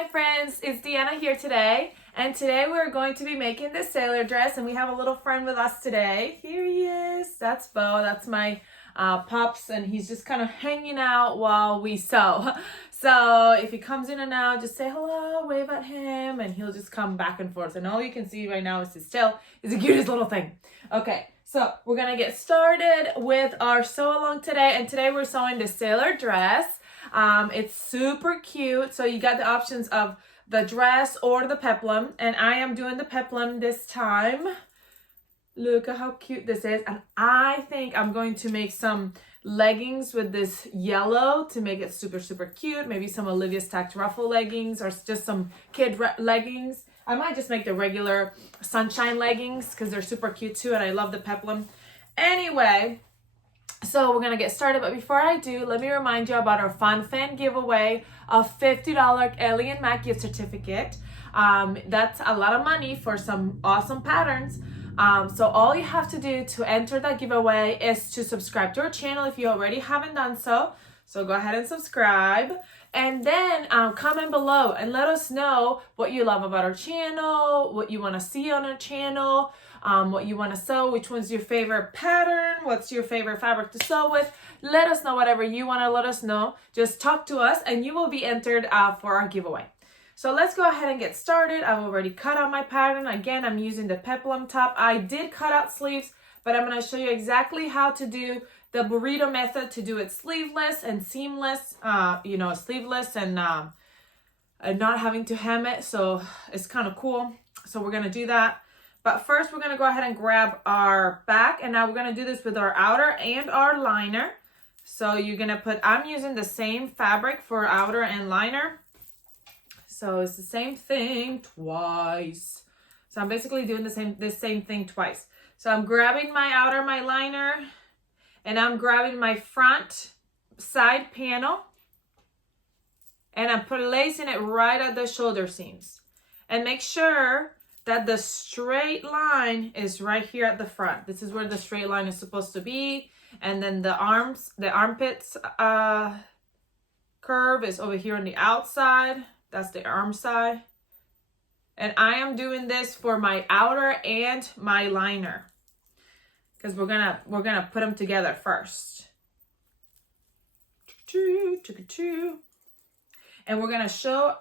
Hi friends, it's Deanna here today, and today we're going to be making this sailor dress, and we have a little friend with us today. Here he is. That's Bo. That's my pups, and he's just kind of hanging out while we sew. So if he comes in and out, just say hello, wave at him, and he'll just come back and forth. And all you can see right now is his tail. He's the cutest little thing. Okay, so we're gonna get started with our sew along today, and today we're sewing the sailor dress. It's super cute. So you got the options of the dress or the peplum, and I am doing the peplum this time. Look at how cute this is. And I think I'm going to make some leggings with this yellow to make it super cute. Maybe some Olivia stacked ruffle leggings or just some kid leggings. I might just make the regular sunshine leggings because they're super cute too, and I love the peplum. Anyway, so we're gonna get started, but before I do, let me remind you about our Fun Fan giveaway of $50 Ellie and Mac gift certificate. That's a lot of money for some awesome patterns. So all you have to do to enter that giveaway is to subscribe to our channel if you already haven't done so. So go ahead and subscribe, and then comment below and let us know what you love about our channel, what you want to see on our channel, what you want to sew, which one's your favorite pattern, what's your favorite fabric to sew with. Let us know whatever you want to let us know. Just talk to us and you will be entered for our giveaway. So let's go ahead and get started. I've already cut out my pattern. Again, I'm using the peplum top. I did cut out sleeves, but I'm going to show you exactly how to do the burrito method to do it sleeveless and seamless, sleeveless and not having to hem it. So it's kind of cool. So we're going to do that. But first, we're going to go ahead and grab our back. And now we're going to do this with our outer and our liner. So you're going to put, I'm using the same fabric for outer and liner. So it's the same thing twice. So I'm basically doing this same thing twice. So I'm grabbing my outer, my liner, and I'm grabbing my front side panel. And I'm placing it right at the shoulder seams. And make sure that the straight line is right here at the front. This is where the straight line is supposed to be. And then the armpits curve is over here on the outside. That's the arm side. And I am doing this for my outer and my liner, because we're gonna put them together first. And we're gonna sew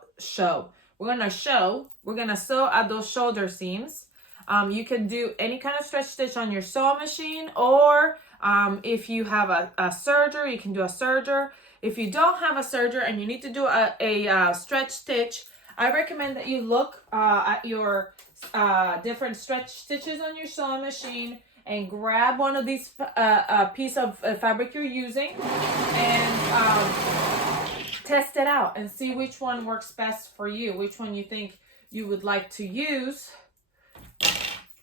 at those shoulder seams. You can do any kind of stretch stitch on your sewing machine, or if you have a serger, you can do a serger. If you don't have a serger and you need to do a stretch stitch, I recommend that you look at your different stretch stitches on your sewing machine and grab one of these piece of fabric you're using and test it out and see which one works best for you, which one you think you would like to use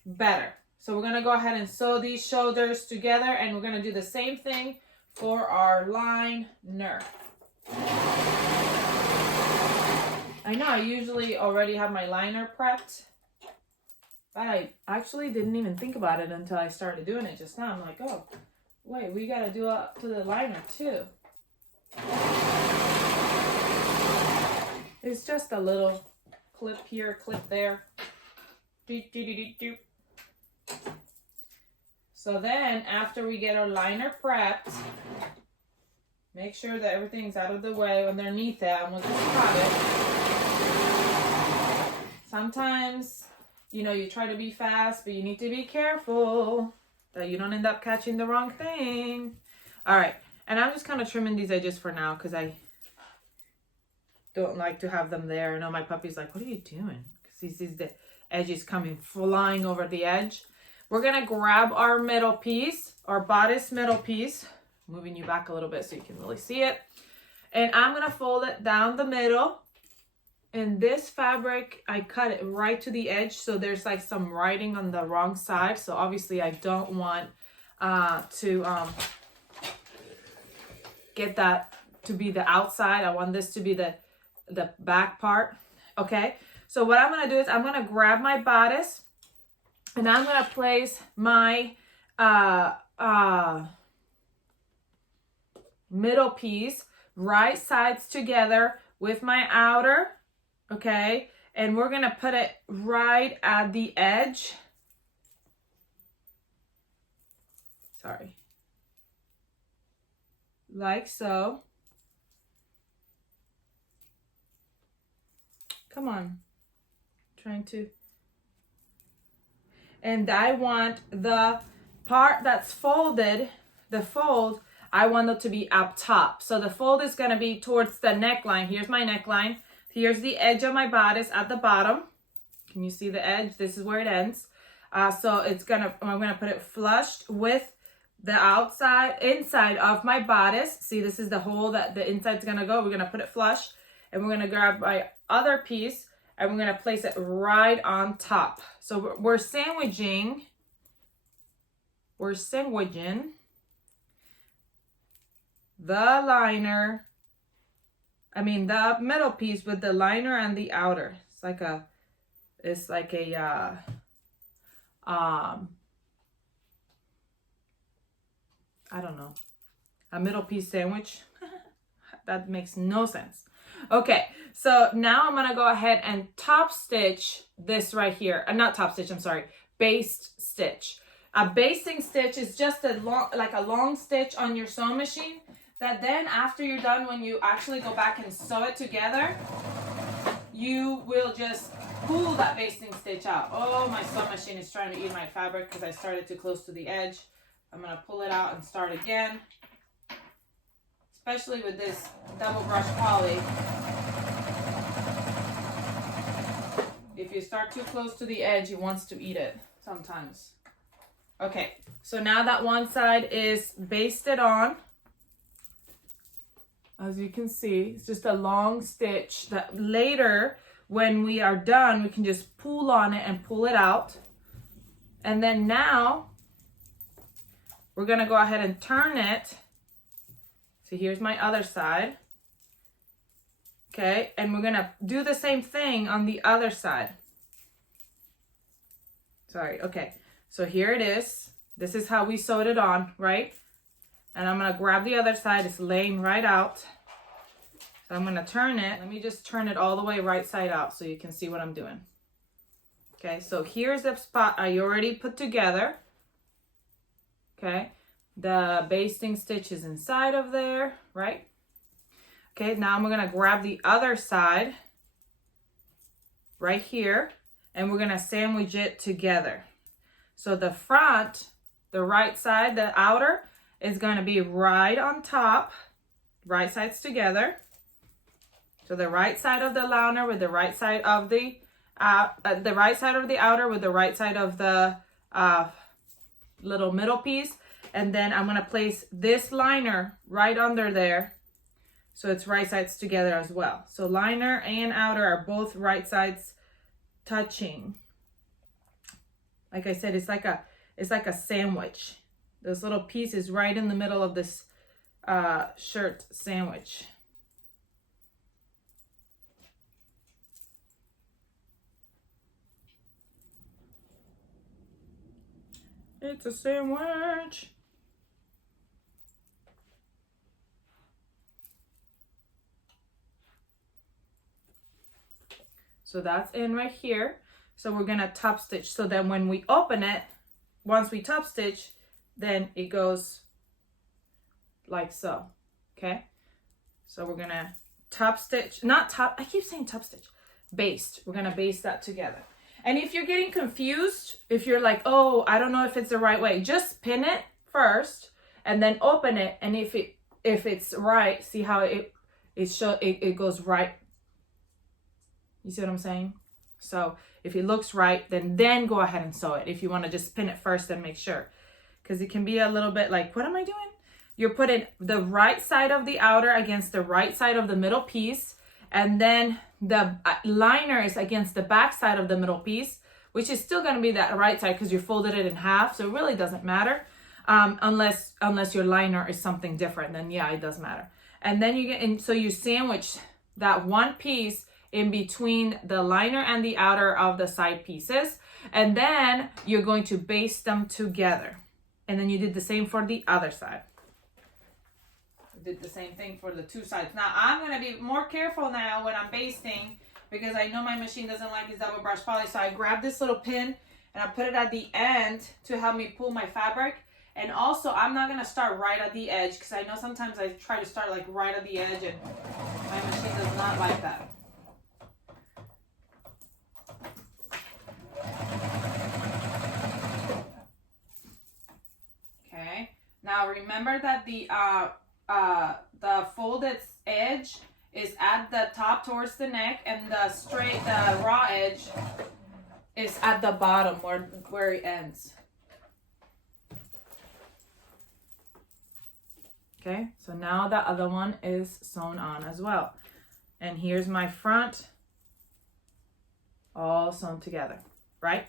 better. So we're going to go ahead and sew these shoulders together, and we're going to do the same thing for our liner. I know I usually already have my liner prepped, but I actually didn't even think about it until I started doing it just now. I'm like, oh, wait, we got to do up to the liner too. It's just a little clip here, clip there. So then after we get our liner prepped, make sure that everything's out of the way underneath that, and we'll just cut it. Sometimes, you try to be fast, but you need to be careful that you don't end up catching the wrong thing. All right, and I'm just kind of trimming these edges for now because I don't like to have them there. I know my puppy's like, what are you doing? Because he sees the edges coming flying over the edge. We're going to grab our middle piece, our bodice middle piece, moving you back a little bit so you can really see it. And I'm going to fold it down the middle. And this fabric, I cut it right to the edge, so there's like some writing on the wrong side. So obviously I don't want to get that to be the outside. I want this to be the back part. Okay, so what I'm going to do is I'm going to grab my bodice, and I'm going to place my middle piece right sides together with my outer okay? And we're gonna put it right at the edge. Sorry. Like so. Come on. Trying to. And I want the part that's folded, the fold, I want it to be up top. So the fold is gonna be towards the neckline. Here's my neckline. Here's the edge of my bodice at the bottom. Can you see the edge? This is where it ends. So I'm gonna put it flushed with the inside of my bodice. See, this is the hole that the inside's gonna go. We're gonna put it flush, and we're gonna grab my other piece, and we're gonna place it right on top. So we're sandwiching the liner, the middle piece with the liner and the outer. It's like a I don't know, a middle piece sandwich. That makes no sense. Okay, so now I'm gonna go ahead and top stitch this right here. Not top stitch, I'm sorry, baste stitch. A basting stitch is just a long stitch on your sewing machine that then after you're done, when you actually go back and sew it together, you will just pull that basting stitch out. Oh, my sewing machine is trying to eat my fabric because I started too close to the edge. I'm gonna pull it out and start again. Especially with this double brush poly. If you start too close to the edge, it wants to eat it sometimes. Okay, so now that one side is basted on, as you can see, it's just a long stitch that later, when we are done, we can just pull on it and pull it out. And then now, we're gonna go ahead and turn it. So here's my other side. Okay, and we're gonna do the same thing on the other side. Sorry, okay. So here it is. This is how we sewed it on, right? And I'm gonna grab the other side. It's laying right out. So I'm gonna turn it. Let me just turn it all the way right side out so you can see what I'm doing. Okay, so here's the spot I already put together. Okay, the basting stitch is inside of there, right? Okay, now I'm gonna grab the other side right here, and we're gonna sandwich it together. So the front, the right side, the outer, is gonna be right on top, right sides together. So the right side of the liner with the right side of the right side of the outer with the right side of the little middle piece. And then I'm gonna place this liner right under there. So it's right sides together as well. So liner and outer are both right sides touching. Like I said, it's like a sandwich. This little piece is right in the middle of this shirt sandwich. It's a sandwich. So that's in right here. So we're gonna top stitch. So then when we open it, once we top stitch, then it goes like so, okay? So we're gonna top stitch, I keep saying top stitch, baste. We're gonna baste that together. And if you're getting confused, if you're like, oh, I don't know if it's the right way, just pin it first and then open it. And if it's right, see how it goes right. You see what I'm saying? So if it looks right, then go ahead and sew it. If you want to just pin it first and make sure, because it can be a little bit like, what am I doing? You're putting the right side of the outer against the right side of the middle piece, and then the liner is against the back side of the middle piece, which is still going to be that right side because you folded it in half. So it really doesn't matter unless your liner is something different. Then yeah, it does matter. And then so you sandwich that one piece in between the liner and the outer of the side pieces, and then you're going to baste them together. And then you did the same for the other side. Did the same thing for the two sides. Now I'm going to be more careful now when I'm basting because I know my machine doesn't like this double brush poly. So I grabbed this little pin and I put it at the end to help me pull my fabric. And also, I'm not gonna start right at the edge because I know sometimes I try to start like right at the edge and my machine does not like that. Okay, now remember that the folded edge is at the top towards the neck, and the raw edge is at the bottom where it ends. Okay, so now the other one is sewn on as well. And here's my front all sewn together, right?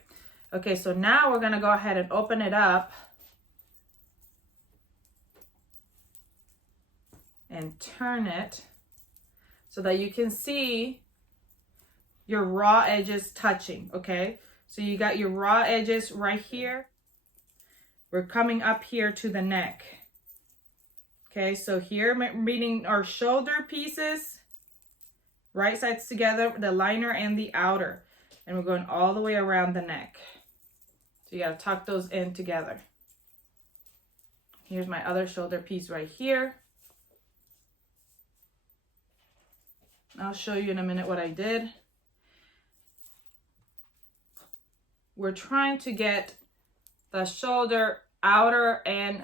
Okay, so now we're gonna go ahead and open it up and turn it so that you can see your raw edges touching, okay? So you got your raw edges right here. We're coming up here to the neck. Okay, so here meeting our shoulder pieces, right sides together, the liner and the outer. And we're going all the way around the neck. So you gotta tuck those in together. Here's my other shoulder piece right here. I'll show you in a minute what I did. We're trying to get the shoulder outer and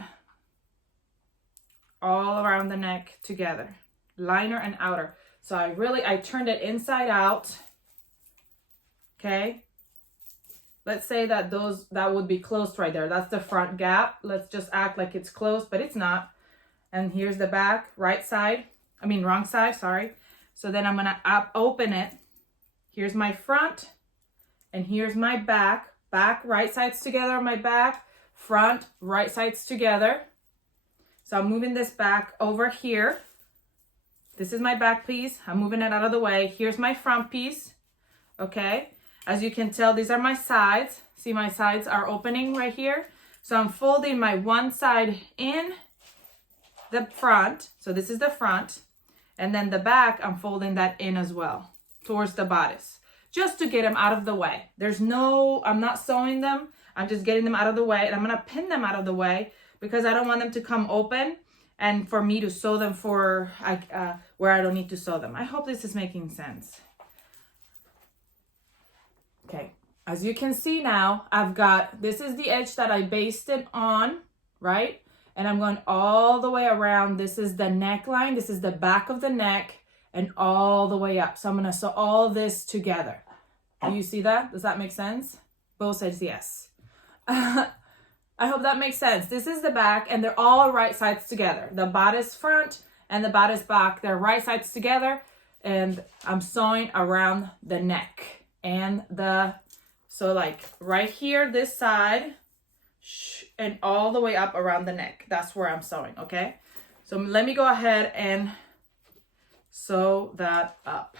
all around the neck together, liner and outer. So I turned it inside out. Okay, let's say that that would be closed right there. That's the front gap. Let's just act like it's closed, but it's not. And here's the back, wrong side, sorry. So then I'm gonna open it. Here's my front and here's my back. Back, right sides together on my back, front, right sides together. So I'm moving this back over here. This is my back piece. I'm moving it out of the way. Here's my front piece, okay? As you can tell, these are my sides. See, my sides are opening right here. So I'm folding my one side in the front. So this is the front. And then the back, I'm folding that in as well towards the bodice, just to get them out of the way. I'm not sewing them. I'm just getting them out of the way, and I'm gonna pin them out of the way because I don't want them to come open and for me to sew them where I don't need to sew them. I hope this is making sense. Okay, as you can see now, this is the edge that I basted on, right? And I'm going all the way around. This is the neckline. This is the back of the neck and all the way up. So I'm gonna sew all this together. Do you see that? Does that make sense? Both sides, yes. I hope that makes sense. This is the back and they're all right sides together. The bodice front and the bodice back, they're right sides together. And I'm sewing around the neck and so like right here, this side, and all the way up around the neck. That's where I'm sewing, okay? So let me go ahead and sew that up.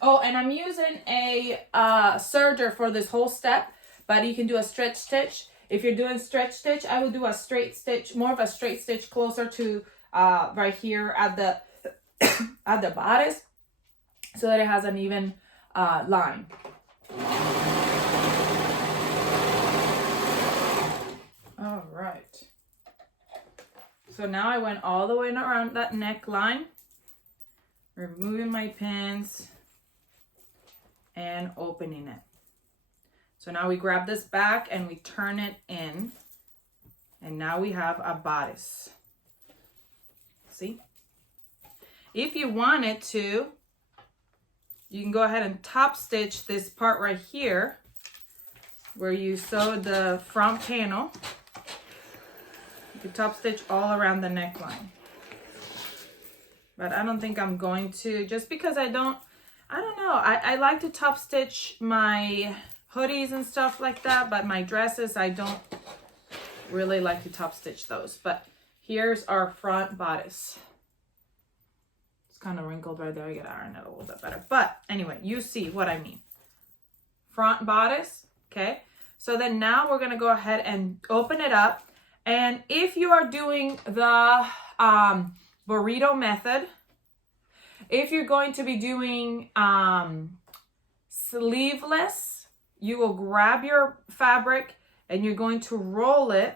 Oh, and I'm using a serger for this whole step, but you can do a stretch stitch. If you're doing stretch stitch, I will do a straight stitch, more of a straight stitch closer to right here at the at the bodice, so that it has an even line. All right. So now I went all the way around that neckline, removing my pins and opening it. So now we grab this back and we turn it in, and now we have a bodice. See? If you wanted to, you can go ahead and top stitch this part right here where you sewed the front panel. You can top stitch all around the neckline. But I don't think I'm going to, just because I don't know. I like to top stitch my hoodies and stuff like that, but my dresses, I don't really like to top stitch those. But here's our front bodice. It's kind of wrinkled right there. I gotta iron it a little bit better. But anyway, you see what I mean. Front bodice, okay? So then now we're gonna go ahead and open it up. And if you are doing the Burrito method. If you're going to be doing sleeveless, you will grab your fabric and you're going to roll it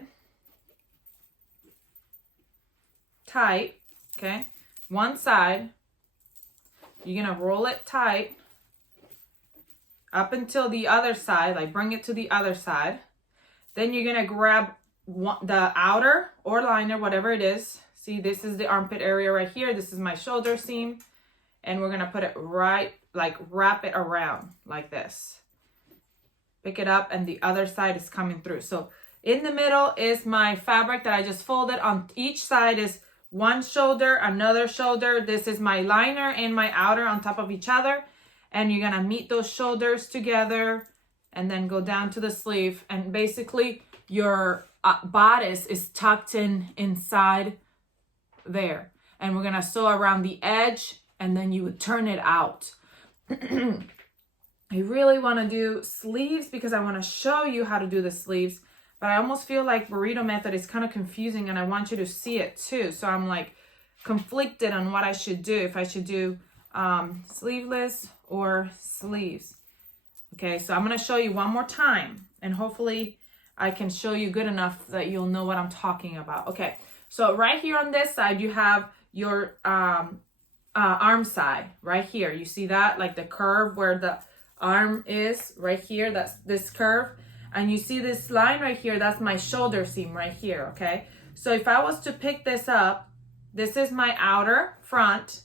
tight, okay? One side, you're gonna roll it tight up until the other side, like bring it to the other side. Then you're gonna grab the outer or liner, whatever it is. See, this is the armpit area right here. This is my shoulder seam. And we're gonna put it right, like wrap it around like this. Pick it up and the other side is coming through. So in the middle is my fabric that I just folded. On each side is one shoulder, another shoulder. This is my liner and my outer on top of each other. And you're gonna meet those shoulders together and then go down to the sleeve. And basically your bodice is tucked in inside there. And we're gonna sew around the edge and then you would turn it out. I really wanna do sleeves because I wanna show you how to do the sleeves. But I almost feel like burrito method is kind of confusing and I want you to see it too. So I'm like conflicted on what I should do. If I should do sleeveless or sleeves. Okay, so I'm going to show you one more time. And hopefully I can show you good enough that you'll know what I'm talking about. Okay, so right here on this side, you have your arm side right here. You see that? Like the curve where the arm is right here. That's this curve. And you see this line right here, that's my shoulder seam right here, okay? So if I was to pick this up, this is my outer front,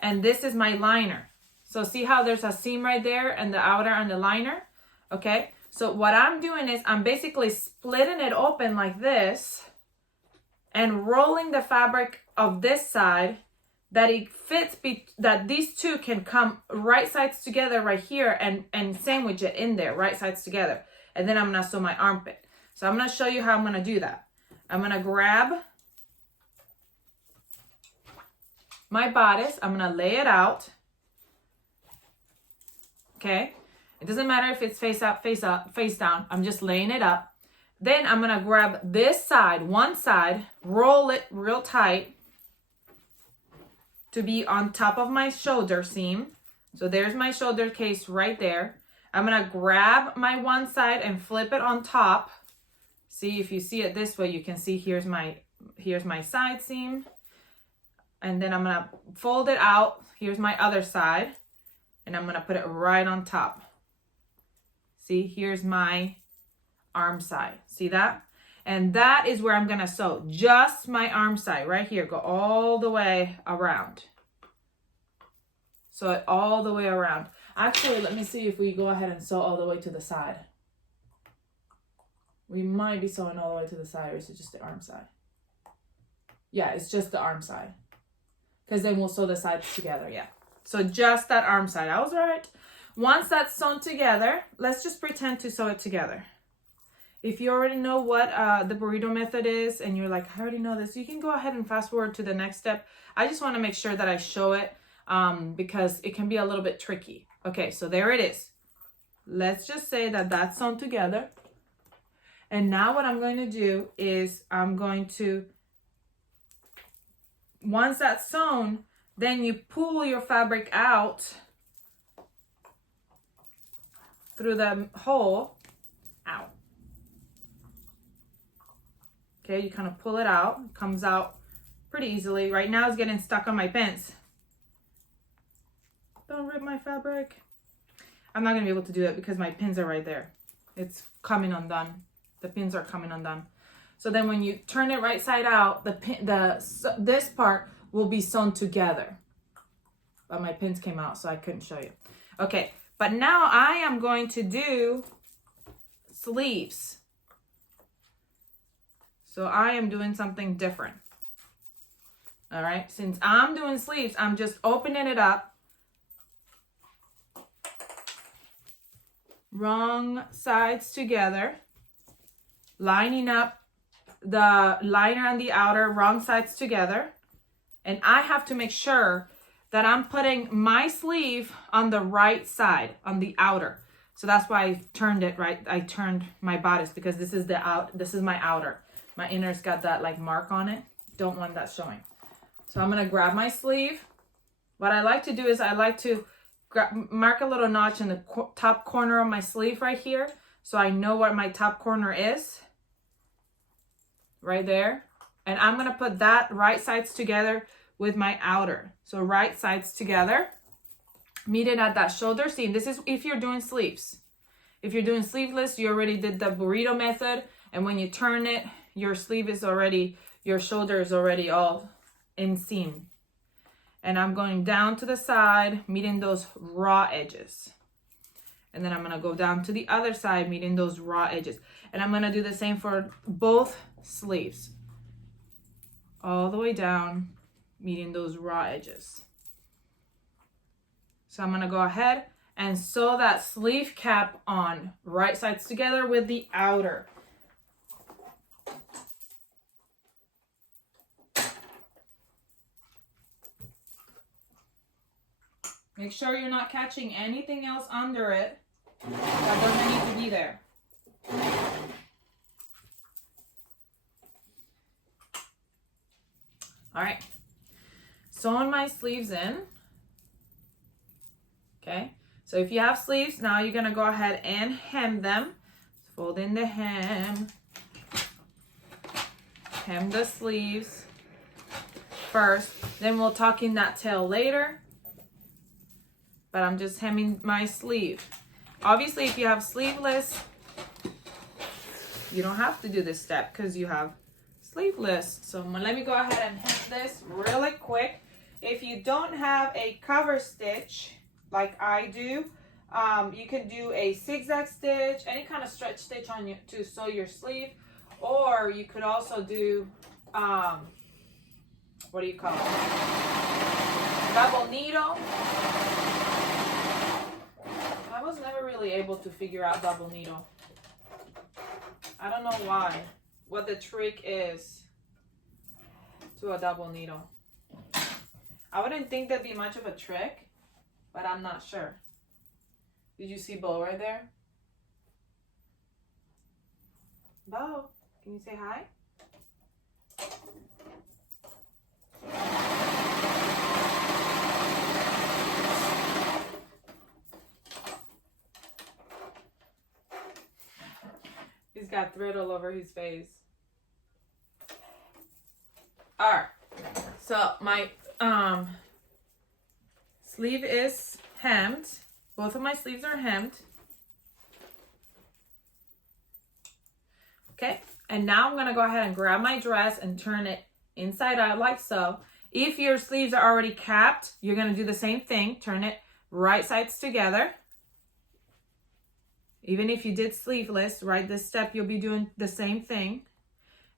and this is my liner. So see how there's a seam right there, and the outer and the liner, okay? So what I'm doing is I'm basically splitting it open like this, and rolling the fabric of this side, that it fits, that these two can come right sides together right here, and sandwich it in there, right sides together. And then I'm going to sew my armpit. So I'm going to show you how I'm going to do that. I'm going to grab my bodice. I'm going to lay it out. Okay. It doesn't matter if it's face up, face down. I'm just laying it up. Then I'm going to grab this side, one side, roll it real tight to be on top of my shoulder seam. So there's my shoulder case right there. I'm going to grab my one side and flip it on top. See, if you see it this way, you can see here's my side seam. And then I'm going to fold it out. Here's my other side. And I'm going to put it right on top. See, here's my arm side. See that? And that is where I'm going to sew just my arm side right here. Go all the way around. Sew it all the way around. Actually, let me see if we go ahead and sew all the way to the side. We might be sewing all the way to the side, or is it just the arm side? Yeah, it's just the arm side. Because then we'll sew the sides together, yeah. So just that arm side, I was right. Once that's sewn together, let's just pretend to sew it together. If you already know what the burrito method is, and you're like, I already know this, you can go ahead and fast forward to the next step. I just want to make sure that I show it because it can be a little bit tricky. Okay, so there it is. Let's just say that that's sewn together. And now what I'm going to do is I'm going to, once that's sewn, then you pull your fabric out through the hole. Ow. Okay, you kind of pull it out. It comes out pretty easily. Right now it's getting stuck on my pins. Don't rip my fabric. I'm not going to be able to do it because my pins are right there. It's coming undone. The pins are coming undone. So then when you turn it right side out, this part will be sewn together. But my pins came out, so I couldn't show you. Okay, but now I am going to do sleeves. So I am doing something different. All right, since I'm doing sleeves, I'm just opening it up. Wrong sides together, lining up the liner and the outer, wrong sides together. And I have to make sure that I'm putting my sleeve on the right side, on the outer. So that's why I turned it right. I turned my bodice because this is my outer. My inner's got that like mark on it. Don't want that showing. So I'm gonna grab my sleeve. What I like to do is I like to mark a little notch in the top corner of my sleeve right here, so I know what my top corner is. Right there. And I'm gonna put that right sides together with my outer. So right sides together, meet it at that shoulder seam. This is if you're doing sleeves. If you're doing sleeveless, you already did the burrito method, and when you turn it, your sleeve is already, your shoulder is already all in seam. And I'm going down to the side, meeting those raw edges. And then I'm gonna go down to the other side, meeting those raw edges. And I'm gonna do the same for both sleeves. All the way down, meeting those raw edges. So I'm gonna go ahead and sew that sleeve cap on, right sides together with the outer. Make sure you're not catching anything else under it that doesn't need to be there. All right, sewing my sleeves in. Okay, so if you have sleeves, now you're gonna go ahead and hem them. Fold in the hem. Hem the sleeves first, then we'll tuck in that tail later. But I'm just hemming my sleeve. Obviously, if you have sleeveless, you don't have to do this step because you have sleeveless. So let me go ahead and hem this really quick. If you don't have a cover stitch like I do, you can do a zigzag stitch, any kind of stretch stitch on you to sew your sleeve, or you could also do what do you call it? Double needle. I was never really able to figure out double needle. I don't know why. What the trick is to a double needle. I wouldn't think that'd be much of a trick, but I'm not sure. Did you see Bo right there? Bo, can you say hi? He's got thread all over his face. All right, so my sleeve is hemmed. Both of my sleeves are hemmed. Okay, and now I'm gonna go ahead and grab my dress and turn it inside out like so. If your sleeves are already capped, you're gonna do the same thing. Turn it right sides together. Even if you did sleeveless, right, this step you'll be doing the same thing.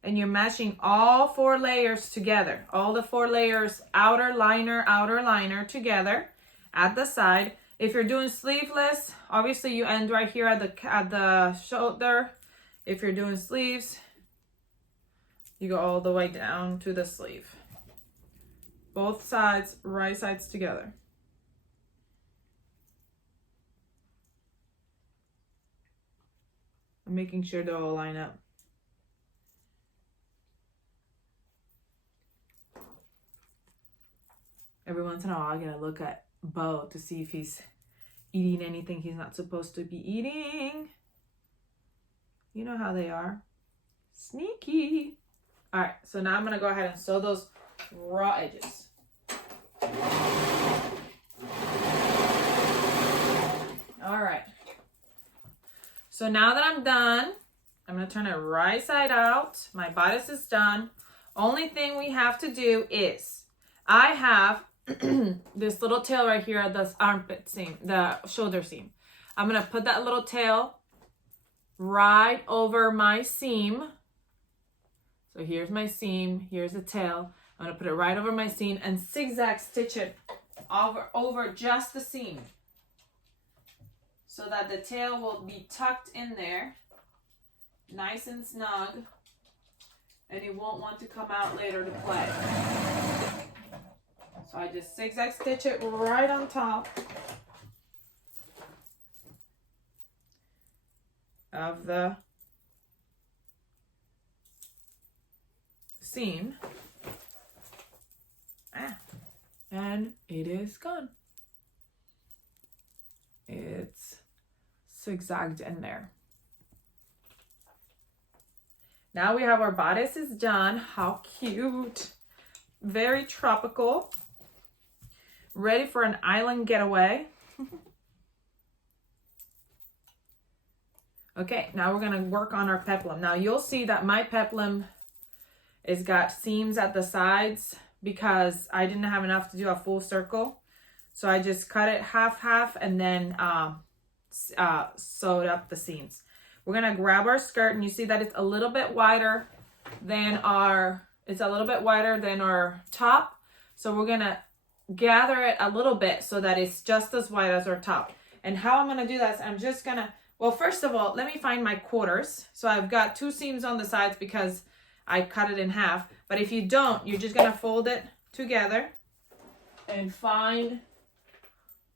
And you're matching all 4 layers together. All the 4 layers, outer liner together at the side. If you're doing sleeveless, obviously you end right here at the shoulder. If you're doing sleeves, you go all the way down to the sleeve. Both sides, right sides together. I'm making sure they all line up. Every once in a while, I gotta look at Bo to see if he's eating anything he's not supposed to be eating. You know how they are. Sneaky. All right, so now I'm gonna go ahead and sew those raw edges. All right. So now that I'm done, I'm gonna turn it right side out. My bodice is done. Only thing we have to do is, I have this little tail right here at the armpit seam, the shoulder seam. I'm gonna put that little tail right over my seam. So here's my seam, here's the tail. I'm gonna put it right over my seam and zigzag stitch it over just the seam, so that the tail will be tucked in there, nice and snug, and it won't want to come out later to play. So I just zigzag stitch it right on top of the seam. and it is gone. It's zigzagged in there. Now we have our bodices done. How cute. Very tropical. Ready for an island getaway. Okay, now we're gonna work on our peplum. Now you'll see that my peplum is got seams at the sides because I didn't have enough to do a full circle. So I just cut it half and then sewed up the seams. We're gonna grab our skirt, and you see that it's a little bit wider than our top. So we're gonna gather it a little bit so that it's just as wide as our top. And how I'm gonna do that is I'm just gonna, well, first of all, let me find my quarters. So I've got 2 seams on the sides because I cut it in half. But if you don't, you're just gonna fold it together and find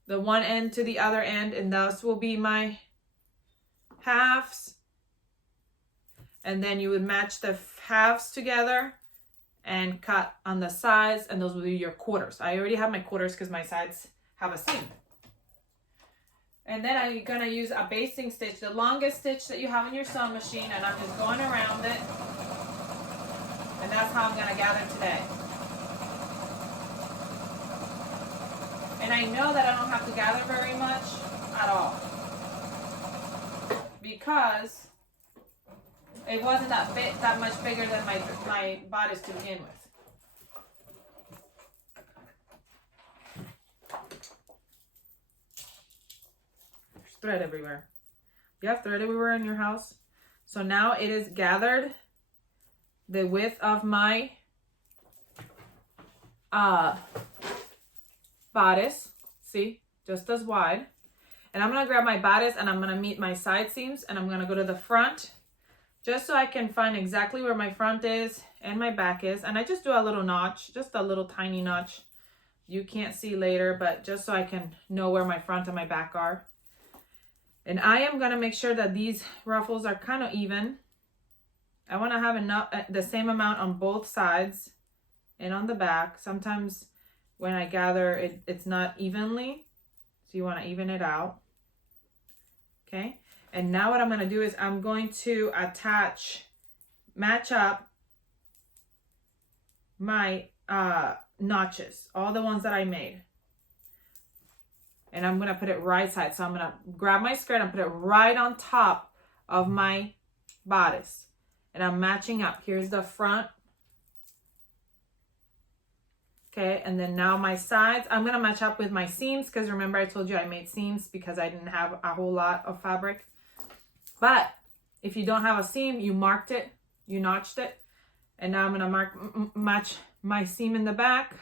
the one end to the other end, and those will be my halves. And then you would match the halves together and cut on the sides, and those will be your quarters. I already have my quarters because my sides have a seam. And then I'm gonna use a basting stitch, the longest stitch that you have in your sewing machine, and I'm just going around it. And that's how I'm gonna gather today. And I know that I don't have to gather very much at all, because it wasn't that much bigger than my bodice to begin with. There's thread everywhere. You have thread everywhere in your house. So now it is gathered the width of my bodice. See, just as wide. And I'm gonna grab my bodice and I'm gonna meet my side seams, and I'm gonna go to the front just so I can find exactly where my front is and my back is. And I just do a little notch, just a little tiny notch. You can't see later, but just so I can know where my front and my back are. And I am gonna make sure that these ruffles are kind of even. I wanna have enough, the same amount on both sides and on the back. Sometimes when I gather, it's not evenly, so you wanna even it out. Okay, and now what I'm gonna do is I'm going to match up my notches, all the ones that I made. And I'm gonna put it right side. So I'm gonna grab my skirt and put it right on top of my bodice. And I'm matching up. Here's the front. Okay, and then now my sides, I'm gonna match up with my seams, because remember I told you I made seams because I didn't have a whole lot of fabric. But if you don't have a seam, you marked it, you notched it. And now I'm gonna match my seam in the back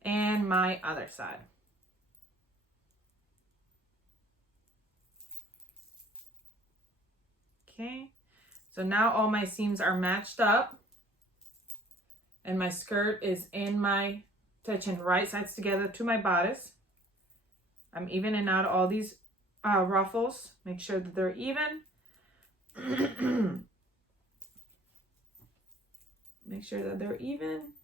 and my other side. Okay, so now all my seams are matched up. And my skirt is touching right sides together to my bodice. I'm evening out all these ruffles. Make sure that they're even. Make sure that they're even.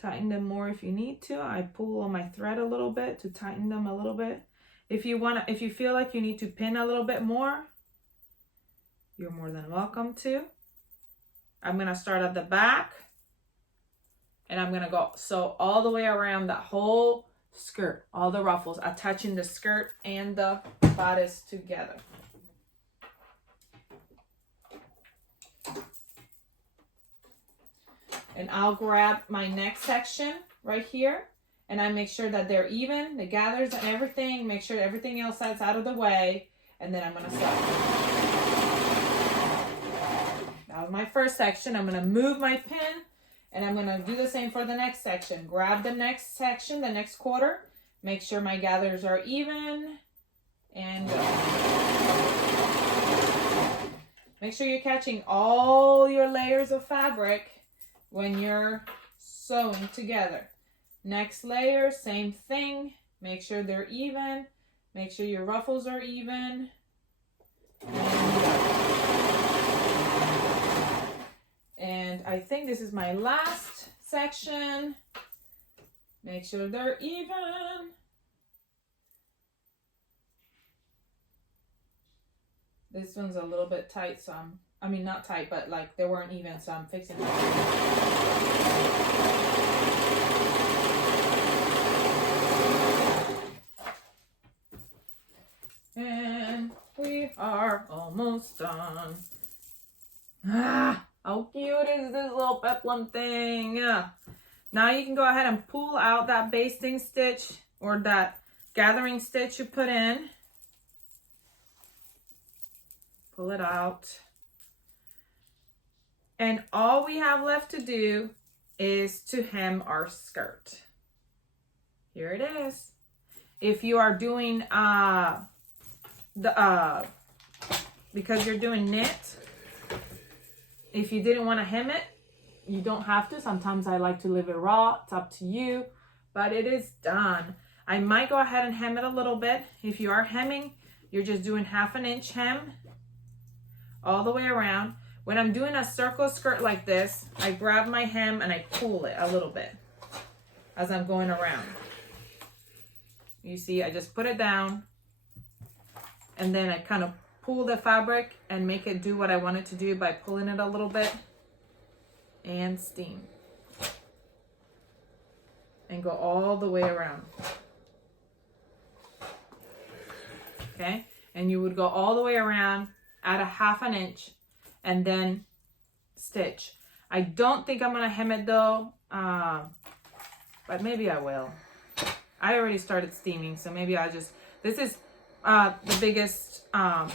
Tighten them more if you need to. I pull on my thread a little bit to tighten them a little bit. If you feel like you need to pin a little bit more, you're more than welcome to. I'm gonna start at the back, and I'm gonna go sew all the way around that whole skirt, all the ruffles, attaching the skirt and the bodice together. And I'll grab my neck section right here, and I make sure that they're even, the gathers and everything, make sure everything else is out of the way, and then I'm gonna sew. That was my first section. I'm gonna move my pin, and I'm gonna do the same for the next section. Grab the next section, the next quarter, make sure my gathers are even, and go. Make sure you're catching all your layers of fabric when you're sewing together. Next layer, same thing. Make sure they're even. Make sure your ruffles are even. And go. And I think this is my last section. Make sure they're even. This one's a little bit tight, so I mean not tight, but like they weren't even, so I'm fixing it. And we are almost done. Ah, how cute is this little peplum thing? Now you can go ahead and pull out that basting stitch or that gathering stitch you put in. Pull it out. And all we have left to do is to hem our skirt. Here it is. If you are doing because you're doing knit, if you didn't want to hem it, you don't have to. Sometimes I like to leave it raw. It's up to you, but it is done. I might go ahead and hem it a little bit. If you are hemming, you're just doing 1/2 inch hem all the way around. When I'm doing a circle skirt like this, I grab my hem and I pull it a little bit as I'm going around. You see, I just put it down and then I kind of pull the fabric and make it do what I want it to do by pulling it a little bit and steam. And go all the way around. Okay? And you would go all the way around at 1/2 inch and then stitch. I don't think I'm gonna hem it though, but maybe I will. I already started steaming, so maybe I just, this is the biggest part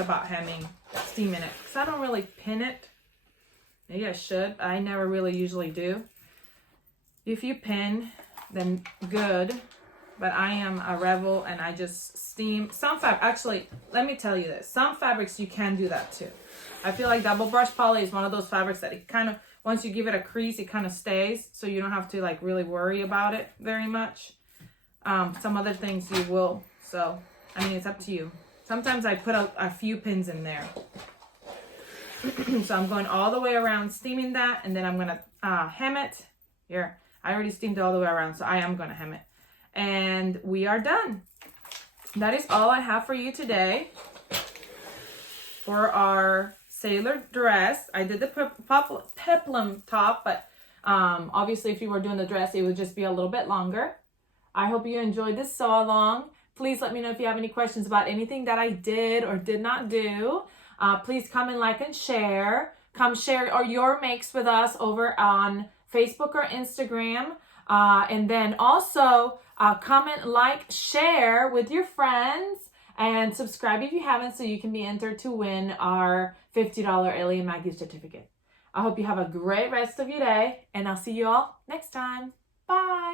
about hemming, steaming it, because I don't really pin it. Maybe I should. I never really usually do. If you pin, then good. But I am a rebel and I just steam. Actually, let me tell you this. Some fabrics you can do that too. I feel like double brush poly is one of those fabrics that it kind of, once you give it a crease, it kind of stays. So you don't have to like really worry about it very much. Some other things you will. So, I mean, it's up to you. Sometimes I put a few pins in there. So I'm going all the way around steaming that. And then I'm going to hem it. Here, I already steamed all the way around. So I am going to hem it. And we are done. That is all I have for you today for our sailor dress. I did the peplum top, but obviously if you were doing the dress, it would just be a little bit longer. I hope you enjoyed this sew along. Please let me know if you have any questions about anything that I did or did not do. Please come and like and share. Come share your makes with us over on Facebook or Instagram. And then also comment, like, share with your friends, and subscribe if you haven't so you can be entered to win our $50 Ellie and Maggie certificate. I hope you have a great rest of your day, and I'll see you all next time. Bye.